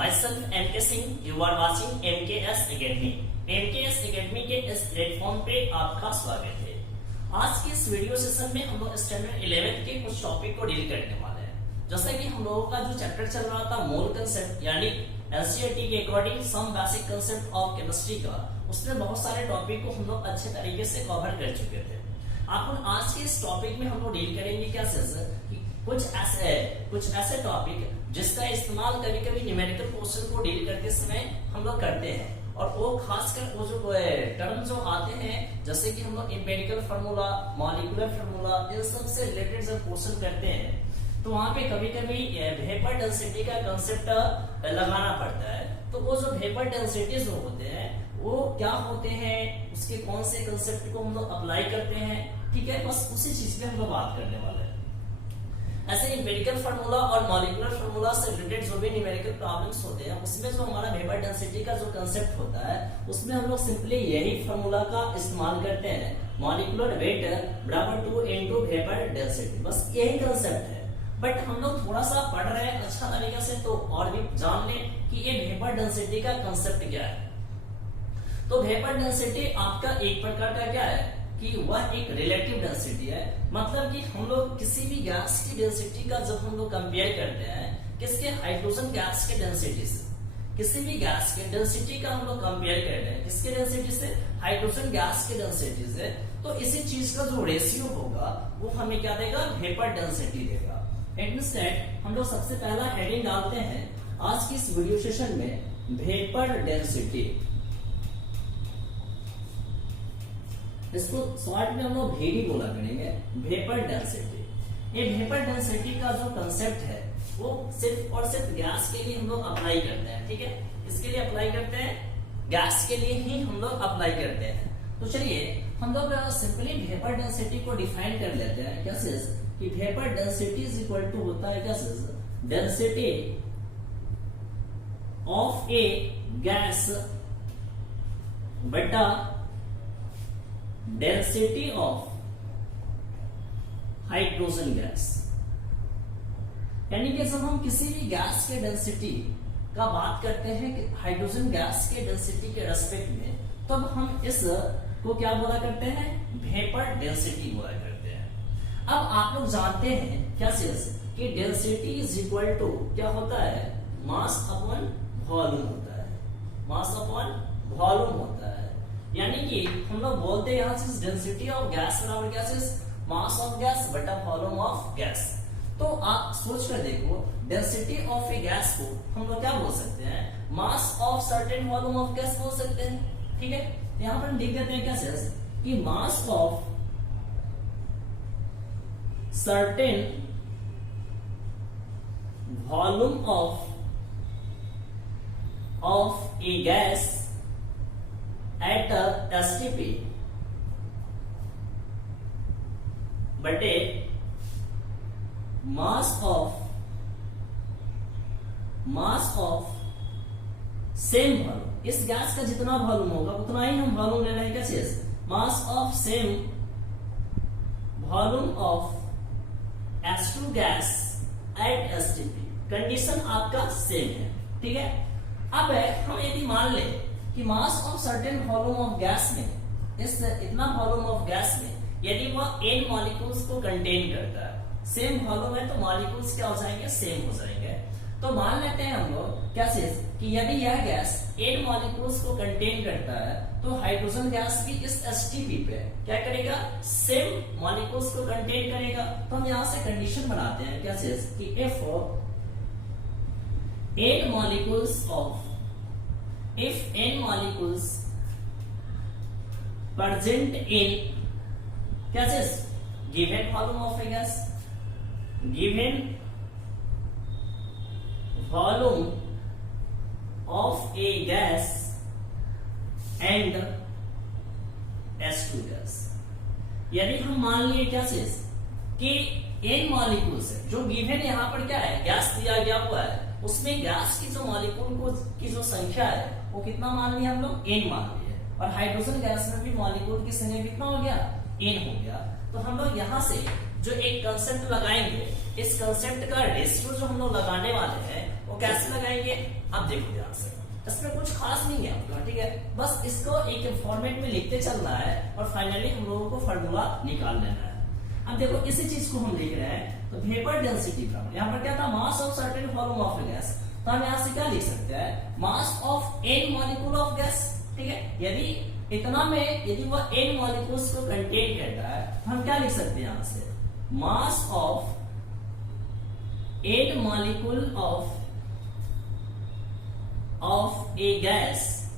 myself MK Singh. You are watching MKS Academy. MKS Academy के इस platform पे आपका स्वागत है। आज के इस वीडियो सेशन में हम लोग स्टैंडर्ड 11 के कुछ टॉपिक को डील करने वाले हैं। जैसा कि हम लोगों का जो चैप्टर चल रहा था मोल कंसेप्ट यानी एनसीईआरटी के according some basic concept of chemistry का, उसमें बहुत सारे टॉपिक को हम लोग अच्छे तरीके से कवर कर चुके थे। अपन आज के इस टॉपिक में हम लोग डील करेंगे क्या कुछ ऐसे टॉपिक जिसका इस्तेमाल कभी कभी न्यूमेरिकल क्वेश्चन को डील करते समय हम लोग करते हैं, और वो खासकर वो जो टर्म जो आते हैं जैसे कि हम लोग एम्पिरिकल फार्मूला, मॉलिक्यूलर फार्मूला, इन सब से रिलेटेड जब क्वेश्चन करते हैं तो वहां पे कभी कभी वेपर डेंसिटी का कंसेप्ट लगाना पड़ता है। तो वो जो वेपर डेंसिटी जो होते हैं वो क्या होते हैं, उसके कौन से कंसेप्ट को हम लोग अप्लाई करते हैं, ठीक है, बस उसी चीज पे हम लोग बात करने वाले हैं। ऐसे एम्पिरिकल फार्मूला और मॉलिक्यूलर फार्मूला से रिलेटेड जो भी न्यूमेरिकल प्रॉब्लम्स होते हैं उसमें जो हमारा वेपर डेंसिटी का जो कंसेप्ट होता है उसमें हम लोग सिंपली यही फार्मूला का इस्तेमाल करते हैं, मॉलिक्यूलर वेट बराबर 2 into वेपर डेंसिटी, बस यही कंसेप्ट है। बट हम लोग थोड़ा सा पढ़ रहे हैं अच्छा तरीके से तो और भी जान लें कि ये वेपर डेंसिटी का कंसेप्ट क्या है। तो वेपर डेंसिटी आपका एक प्रकार का क्या है कि वह एक रिलेटिव डेंसिटी है, मतलब कि हम लोग किसी भी गैस की डेंसिटी का जब हम लोग कंपेयर करते हैं किसके, हाइड्रोजन गैस के डेंसिटी से, किसी भी गैस के डेंसिटी का हम लोग कंपेयर कर रहे हैं किसके डेंसिटी से, हाइड्रोजन गैस के डेंसिटी से, तो इसी चीज का जो रेशियो होगा वो हमें क्या देगा, वेपर डेंसिटी देगा। इंस्टेड हम लोग सबसे पहला हेडिंग डालते हैं आज की इस वीडियो सेशन में, वेपर डेंसिटी। इसको शॉर्ट में हम लोग VD बोला करेंगे, वेपर डेंसिटी। ये वेपर डेंसिटी का जो कंसेप्ट है वो सिर्फ और सिर्फ गैस के लिए हम लोग अप्लाई करते हैं, ठीक है, इसके लिए अप्लाई करते हैं, गैस के लिए ही हम लोग अप्लाई करते हैं। तो चलिए हम लोग सिंपली वेपर डेंसिटी को डिफाइन कर लेते हैं कैसे कि vapour density is equal to होता है कैसे, डेंसिटी ऑफ ए गैस बटा डेंसिटी ऑफ हाइड्रोजन गैस। यानी कि जब हम किसी भी गैस के डेंसिटी का बात करते हैं कि हाइड्रोजन गैस के डेंसिटी के रेस्पेक्ट में, तब हम इस को क्या बोला करते हैं, वेपर डेंसिटी बोला करते हैं। अब आप लोग जानते हैं क्या चीज कि डेंसिटी इज इक्वल टू क्या होता है, मास अपॉन वॉल्यूम होता है, मास अपॉन वॉल्यूम होता है। यानी कि हम लोग बोलते हैं यहाँ से डेंसिटी ऑफ गैस बराबर क्या चीज, मास ऑफ गैस बटा वॉल्यूम ऑफ गैस। तो आप सोच कर देखो, डेंसिटी ऑफ ए गैस को हम लोग क्या बोल सकते हैं, mass of certain volume of gas बोल सकते हैं, ठीक है। यहाँ पर हम लिख देते हैं क्या चीज कि mass of certain volume of a gas at STP बटे मास ऑफ सेम वॉल्यूम। इस गैस का जितना वॉल्यूम होगा उतना ही हम वॉल्यूम ले रहे हैं कैसे, mass of same volume of H2 gas at STP। Condition आपका सेम है, ठीक है। अब हम यदि मान ले कि mass of certain volume of gas में, इस इतना वॉल्यूम ऑफ गैस में यदि वह n मॉलिक्यूल्स को कंटेन करता है, सेम वॉल्यूम है तो मॉलिक्यूल्स क्या हो जाएंगे, सेम हो जाएंगे। तो मान लेते हैं हम लोग क्या चीज कि यदि यह गैस n मॉलिक्यूल्स को कंटेन करता है तो हाइड्रोजन गैस भी इस STP पे क्या करेगा, सेम मॉलिक्यूल्स को कंटेन करेगा। तो हम यहां से कंडीशन बनाते हैं क्या चीज कि if n molecules present in क्या चीज, given volume of a gas, given volume of a gas and H2 gas। यदि हम मान लिए क्या चीज कि n मॉलिक्यूल्स है, जो गिवन यहाँ पर क्या है, गैस दिया गया हुआ है, उसमें गैस की जो मॉलिक्यूल की जो संख्या है वो कितना मान लिया हम लोग, n मान लिया, और हाइड्रोजन गैस में भी मॉलिक्यूल की संख्या कितना हो गया, n हो गया। तो हम लोग यहाँ से जो एक कंसेप्ट लगाएंगे, इस कंसेप्ट का रेशियो जो हम लोग लगाने वाले हैं वो कैसे लगाएंगे, अब देखो ध्यान से, इसमें कुछ खास नहीं है आपका, ठीक है, बस इसको एक फॉर्मेट में लिखते चलना है और फाइनली हम लोगों को फार्मूला निकाल लेना है। अब देखो इसी चीज को हम लिख रहे हैं, तो वेपर डेंसिटी बराबर, यहाँ पर क्या था, mass of certain volume of gas, तो हम यहाँ से क्या लिख सकते हैं, mass of n molecule of gas, ठीक है, यदि इतना में यदि वह n मॉलिक्यूल्स को कंटेन करता है तो हम क्या लिख सकते हैं यहाँ से, mass of n molecule of a gas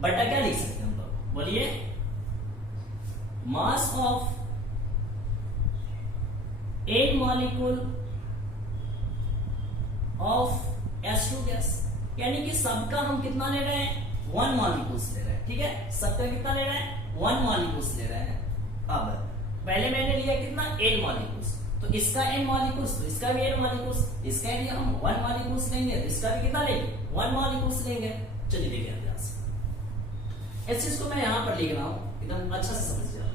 बटा क्या लिख सकते हैं हम लोग, बोलिए, mass of n molecule of H2 gas, यानी कि सबका हम कितना ले रहे हैं, 1 मॉलिक्यूल्स ले रहे हैं, ठीक है, सबका कितना ले रहे हैं, 1 मॉलिक्यूल्स ले रहे हैं। अब पहले मैंने लिया कितना, n मॉलिक्यूल्स, तो इसका n मॉलिक्यूल्स, तो इसका भी n मॉलिक्यूल्स, इसका भी हम 1 मॉलिक्यूल्स लेंगे, तो इसका भी कितना लेंगे, 1 मॉलिक्यूल्स लेंगे। चलिए देखिए ध्यान से, इस चीज को मैं यहां पर लिख रहा हूं, एकदम अच्छा से समझ जाओ,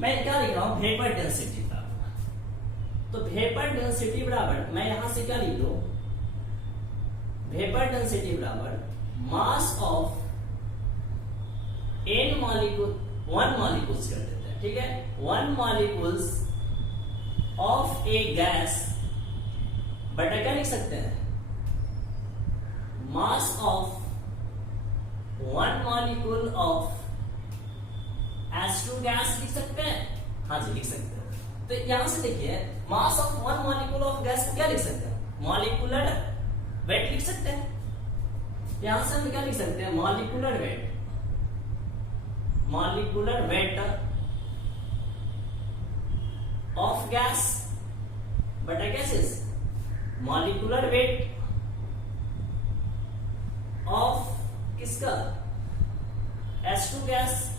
मैं क्या लिख रहा हूं, वेपर डेंसिटी बराबर, तो वेपर डेंसिटी बराबर मैं यहां से क्या लिख दूं, वेपर डेंसिटी बराबर mass of n molecule, 1 molecules कर देते हैं, ठीक है, 1 मॉलिक्यूल्स ऑफ ए गैस बटा क्या लिख सकते हैं, mass of 1 molecule of H2 gas लिख सकते हैं, हाँ जी लिख सकते हैं। तो यहां से देखिए, mass of 1 molecule of gas को क्या लिख सकते हैं, मॉलिक्यूलर वेट लिख सकते हैं, यहां से हम क्या लिख सकते हैं, molecular weight, molecular weight of gas बटा गैसेस, मॉलिक्यूलर वेट ऑफ किसका, H2 gas,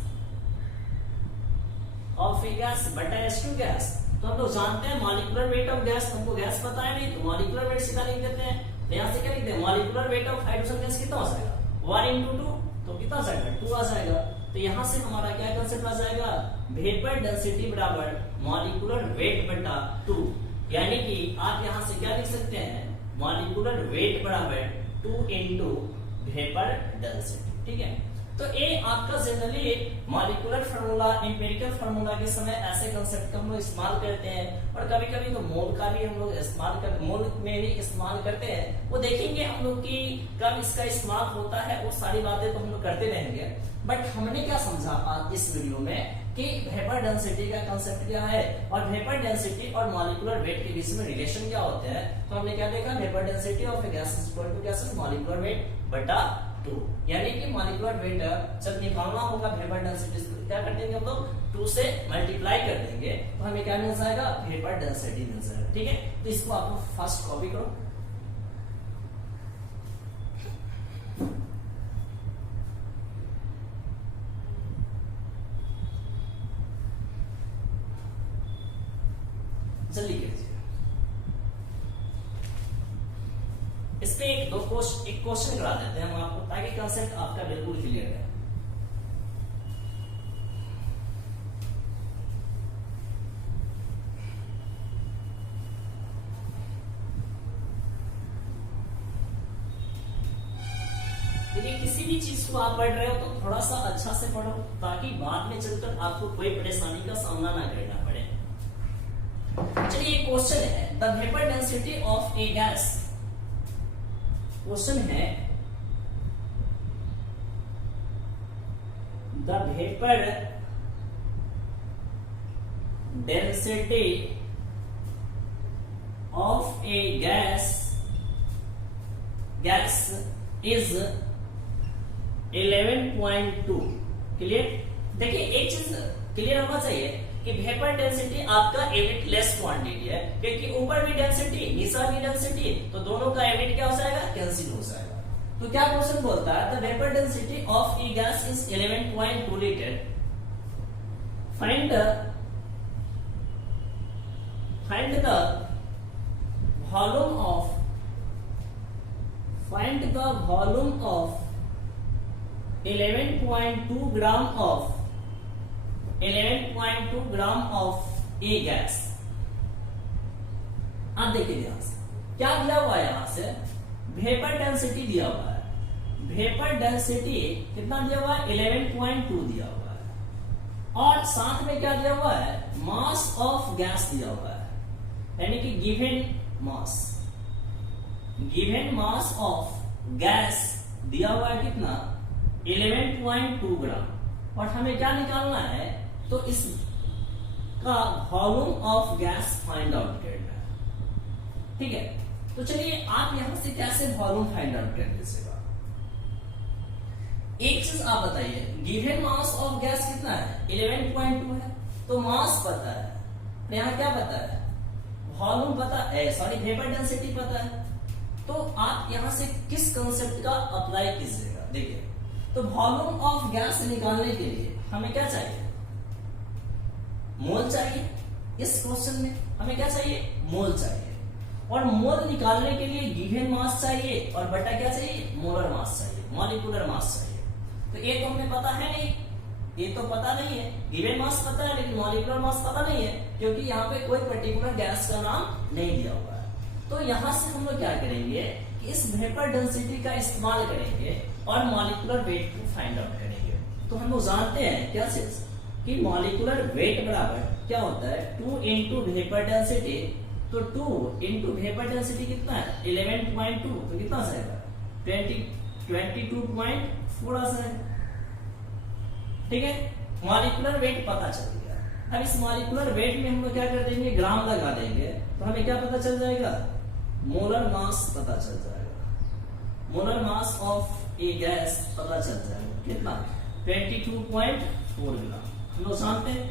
of a gas बटा H2 गैस। तो हम लोग जानते हैं मॉलिक्यूलर वेट ऑफ गैस, हमको गैस पता है नहीं, तो मॉलिक्यूलर वेट सीधा लिख देते हैं, तो यहां से क्या लिखते हैं, molecular weight of hydrogen gas कितना हो जाएगा, 1 into 2, तो कितना आ जाएगा, 2 आ जाएगा। तो यहां से हमारा क्या कंसेप्ट आ जाएगा, वेपर डेंसिटी बराबर मॉलिक्यूलर वेट बटा 2, यानी कि आप यहां से क्या लिख सकते हैं, मॉलिक्यूलर वेट बराबर 2 into वेपर डेंसिटी, ठीक है। तो ये आपका generally molecular formula, empirical formula के समय ऐसे कंसेप्ट का हम लोग इस्तेमाल करते हैं, और कभी कभी तो मोल का भी हम लोग इस्तेमाल कर, मोल में भी इस्तेमाल करते हैं, वो देखेंगे हम लोग कि कब इसका इस्तेमाल होता है, वो सारी बातें तो हम लोग करते रहेंगे। बट हमने क्या समझा आज इस वीडियो में कि वेपर डेंसिटी का कंसेप्ट क्या है, और वेपर डेंसिटी और मॉलिक्यूलर वेट के बीच में रिलेशन क्या होते हैं। तो हमने क्या देखा, vapour density of a gas is equal to gases molecular weight बटा 2, यानी कि मॉलिक्यूलर वेट जब निकालना होगा वेपर डेंसिटी, क्या कर देंगे हम लोग, 2 से मल्टीप्लाई कर देंगे, तो हमें क्या मिल जाएगा, वेपर डेंसिटी मिल जाएगा, ठीक है। तो इसको आप फर्स्ट कॉपी करो, जल्दी कीजिए। इस पे एक क्वेश्चन करा देते हैं हम आपको, ताकि कंसेप्ट आपका बिल्कुल क्लियर है। देखिए, किसी भी चीज को आप पढ़ रहे हो तो थोड़ा सा अच्छा से पढ़ो, ताकि बाद में चलकर आपको कोई परेशानी का सामना ना करना पड़े। चलिए, एक क्वेश्चन है, the vapour density of a gas, question है the vapour density of a gas is 11.2। Clear. देखिए, एक चीज क्लियर होना चाहिए कि वेपर डेंसिटी आपका एविट लेस क्वांटिटी है, क्योंकि ऊपर भी डेंसिटी नीचे भी डेंसिटी, तो दोनों का एविट क्या हो जाएगा, कैंसिल हो जाएगा। तो क्या क्वेश्चन बोलता है, the vapour density of a gas is 11.2 litre, find the volume of 11.2 gram of a gas. आप देखिए ध्यान से क्या दिया हुआ है, यहां से वेपर डेंसिटी दिया हुआ है, वेपर डेंसिटी कितना दिया हुआ है 11.2 दिया हुआ है, और साथ में क्या दिया हुआ है मास ऑफ गैस दिया हुआ है, यानी कि गिवन मास ऑफ गैस दिया हुआ है कितना 11.2 ग्राम, और हमें क्या निकालना है तो इसका volume of gas find out करना है। ठीक है, तो चलिए आप यहां से कैसे वॉल्यूम फाइंड आउट कर लीजिएगा। एक चीज आप बताइए, गिवन मास ऑफ गैस कितना है 11.2 है, तो मास पता है, यहां क्या पता है वॉल्यूम पता है, सॉरी वेपर डेंसिटी पता है, तो आप यहां से किस कंसेप्ट का अप्लाई कीजिएगा। देखिए, तो वॉल्यूम ऑफ गैस निकालने के लिए हमें क्या चाहिए, मोल चाहिए। इस क्वेश्चन में हमें क्या चाहिए, मोल चाहिए, और मोल निकालने के लिए गिवन मास चाहिए और बटा क्या चाहिए, मोलर मास चाहिए, मॉलिक्यूलर मास चाहिए। तो ये तो हमें पता है नहीं, ये तो पता नहीं है, गिवन मास पता है लेकिन मॉलिक्यूलर मास पता नहीं है, क्योंकि यहाँ पे कोई पर्टिकुलर गैस का नाम नहीं दिया हुआ है। तो यहां से हम लोग क्या करेंगे कि इस वेपर डेंसिटी का इस्तेमाल करेंगे और मॉलिक्यूलर वेट को फाइंड आउट करेंगे। तो हम लोग जानते हैं क्या चीज कि मॉलिक्यूलर वेट बराबर क्या होता है 2 इंटू वेपर डेंसिटी, तो 2 इंटू वेपर डेंसिटी कितना है 11.2, तो कितना आएगा 22.4 आ जाएगा। ठीक है, मॉलिक्यूलर वेट पता चल गया। अब इस मॉलिक्यूलर वेट में हम लोग क्या कर देंगे, ग्राम लगा देंगे, तो हमें क्या पता चल जाएगा, मोलर मास पता चल जाएगा, molar mass of a gas पता चल जाएगा कितना 22.4 ग्राम, हम लोग जानते हैं।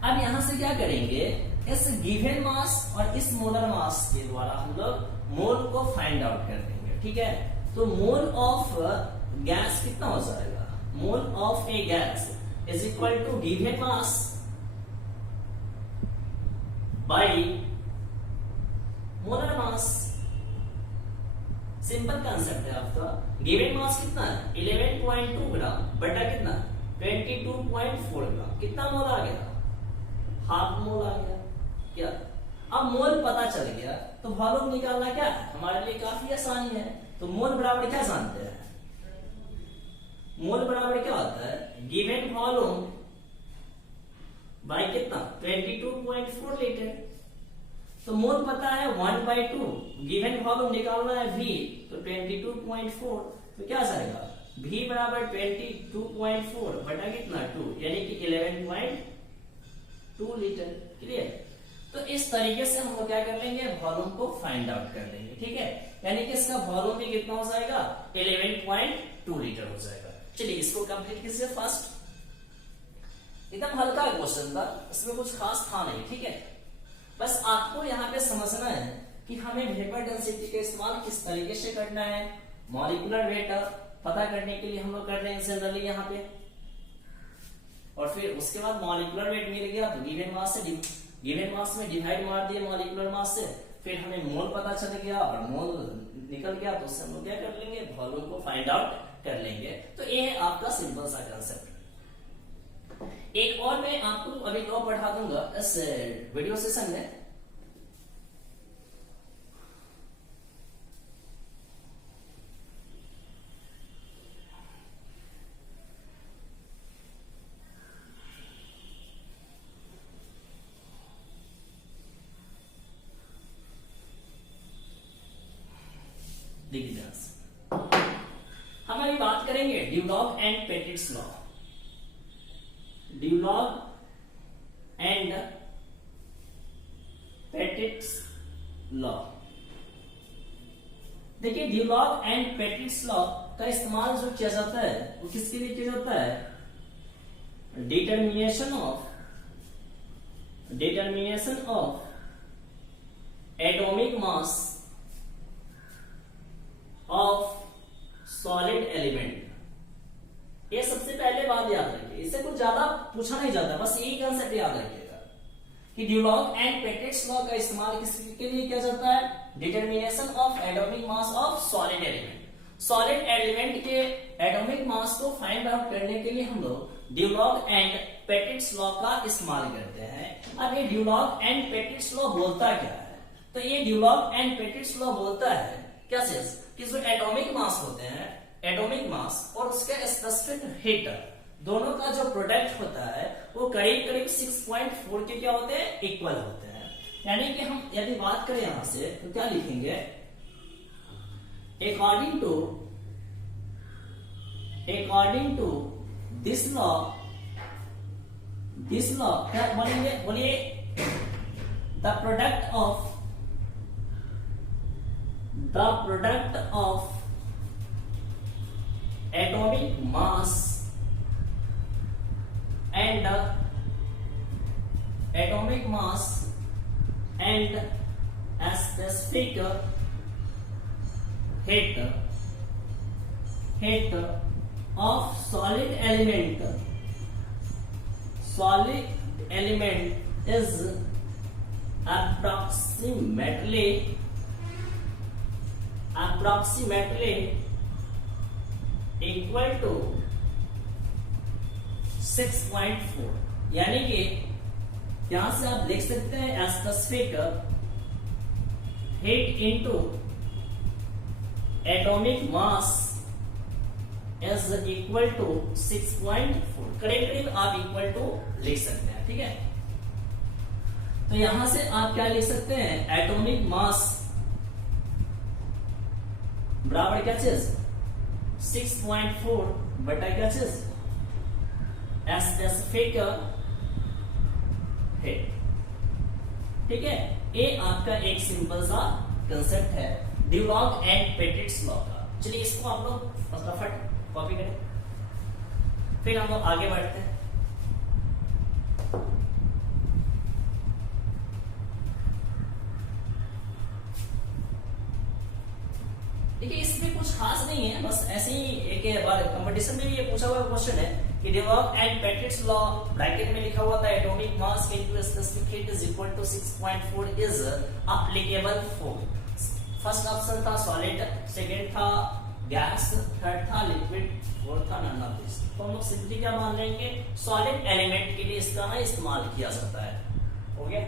अब यहां से क्या करेंगे, इस गिवन मास और इस मोलर मास के द्वारा हम लोग मोल को फाइंड आउट कर देंगे। ठीक है, तो मोल ऑफ गैस कितना हो जाएगा, mole of a gas is equal to given mass by molar mass. Simple concept है आपका, गिवन मास कितना है 11.2 ग्राम बटा कितना 22.4 ग्राम, कितना मोल आ गया, हाफ मोल आ गया। क्या, अब मोल पता चल गया तो वॉल्यूम निकालना क्या है हमारे लिए काफी आसानी है। तो मोल बराबर क्या जानते हैं, मोल बराबर क्या होता है गिवन वॉल्यूम बाय कितना 22.4 लीटर। तो मोल पता है 1/2, गिवन वॉल्यूम निकालना है V, तो 22.4, तो क्या जाएगा V बराबर 22.4 बटा कितना 2, यानी कि 11.2 लीटर। क्लियर, तो इस तरीके से हम लोग क्या कर लेंगे, वॉल्यूम को फाइंड आउट कर लेंगे। ठीक है, यानी कि इसका वॉल्यूम भी कितना हो जाएगा 11.2 लीटर हो जाएगा। चलिए इसको कंप्लीट कीजिए फर्स्ट, एकदम हल्का क्वेश्चन था, इसमें कुछ खास था नहीं। ठीक है, बस आपको यहाँ पे समझना है कि हमें वेपर डेंसिटी का इस्तेमाल किस तरीके से करना है। मॉलिक्यूलर वेट पता करने के लिए हम लोग कर रहे हैं जनरली यहाँ पे, और फिर उसके बाद मॉलिक्यूलर वेट मिल गया तो गिवन मास में डिवाइड मार दिए मॉलिक्यूलर मास से, फिर हमें मोल पता चल गया और मोल निकल गया, तो उससे हम लोग क्या कर लेंगे, वॉल्यूम को फाइंड आउट कर लेंगे। तो ये है आपका सिंपल सा कंसेप्ट। एक और मैं आपको अभी लॉ पढ़ा दूंगा इस वीडियो सेशन में। देखिए हम अभी बात करेंगे Dulong and Petit's law. Dulong and Petit's law. देखिए ड्यूलॉग एंड पेटिट्स लॉ का इस्तेमाल जो किया जाता है वो किसके लिए किया जाता है, determination of atomic mass of solid element. ये सबसे पहले बात याद रखिए, इससे कुछ ज्यादा पूछा नहीं जाता, बस यही कंसेप्ट याद रखिएगा कि ड्यूलॉग एंड पेटिट्स लॉ का इस्तेमाल किसके लिए किया जाता है, determination of atomic mass of solid element. Solid element के एटॉमिक मास को फाइंड आउट करने के लिए हम लोग ड्यूलॉग एंड पेटिट्स लॉ का इस्तेमाल करते हैं। अब ये ड्यूलॉग एंड पेटिट्स लॉ बोलता क्या है, तो ये ड्यूलॉग एंड पेटिट्स लॉ बोलता है क्या चीज कि जो एटॉमिक मास होते हैं, एटॉमिक मास और उसका स्पेसिफिक हीट, दोनों का जो प्रोडक्ट होता है वो करीब करीब 6.4 के क्या होते हैं, इक्वल होते हैं। यानी कि हम यदि बात करें यहां से तो क्या लिखेंगे, अकॉर्डिंग टू दिस लॉ क्या बोलेंगे, बोलिए the product of atomic mass and a specific heat of solid element is approximately equal to 6.4। यानी कि यहां से आप लिख सकते हैं specific heat into atomic mass is equal to 6.4। करीब आप इक्वल टू लिख सकते हैं, ठीक है। तो यहां से आप क्या लिख सकते हैं, एटॉमिक मास बराबर क्या चीज 6.4 बटा क्या चीज स्पेसिफिक हीट, ठीक है। ये आपका एक सिंपल सा कंसेप्ट है ड्यूलॉग एंड पेटिट्स लॉ का। चलिए इसको आप लोग फटाफट कॉपी करें, फिर हम लोग आगे बढ़ते हैं। देखिए इसमें कुछ खास नहीं है, बस ऐसे ही एक बार कंपटीशन में भी ये पूछा हुआ क्वेश्चन है कि Dulong and Petit's law, bracket में लिखा हुआ था atomic mass into specific heat is equal to 6.4 is applicable for. First option था सॉलिड, सेकंड था गैस, थर्ड था लिक्विड, फोर्थ था नन ऑफ दिस। तो हम लोग सिंपली क्या मान लेंगे, सॉलिड एलिमेंट के लिए इसका ना इस्तेमाल किया जाता है। हो गया।